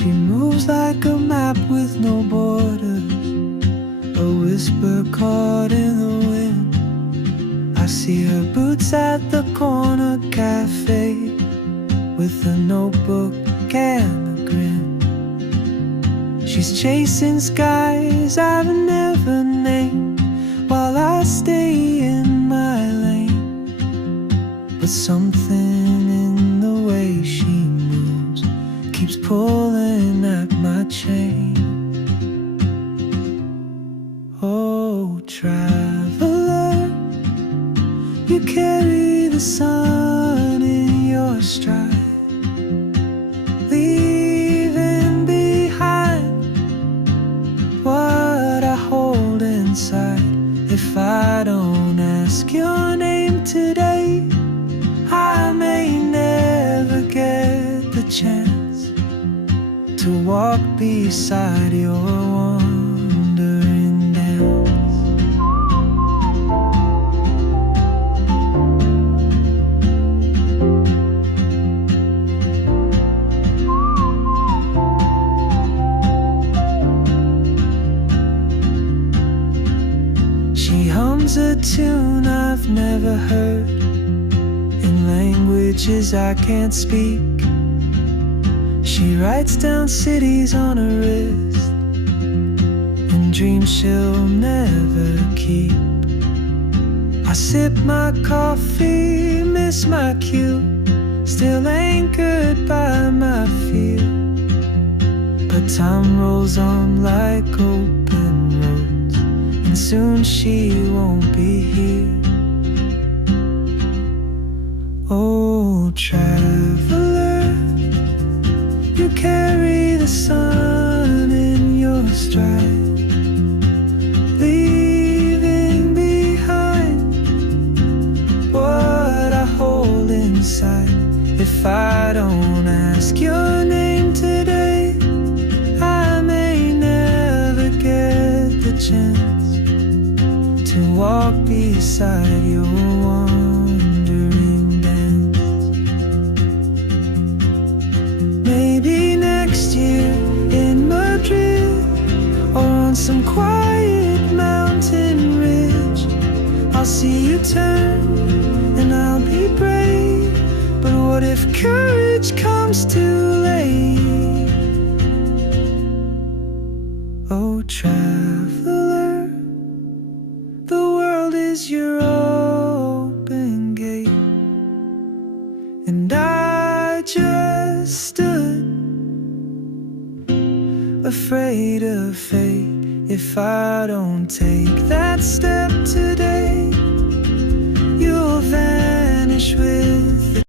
She moves like a map with no borders, a whisper caught in the wind. I see her boots at the corner cafe, with a notebook and a grin. She's chasing skies I've never named, while I stay in my lane. But something in the way she moves keeps pulling at my chain. Oh, traveler, you carry the sun in your stride, leaving behind what I hold inside. If I don't ask your name today, I may never get the chance to walk beside your wandering dance. She hums a tune I've never heard, in languages I can't speak. She writes down cities on her wrist, and dreams she'll never keep. I sip my coffee, miss my cue, still anchored by my fear. But time rolls on like open roads, and soon she won't be here. Oh, traveler, you carry the sun in your stride, leaving behind what I hold inside. If I don't ask your name today, I may never get the chance to walk beside your wandering dance. Maybe next year in Madrid, or on some quiet mountain ridge, I'll see you turn and I'll be brave. But what if courage comes too late? Oh, traveler, the world is your open gate, and I just stood afraid of fate. If I don't take that step today, you'll vanish with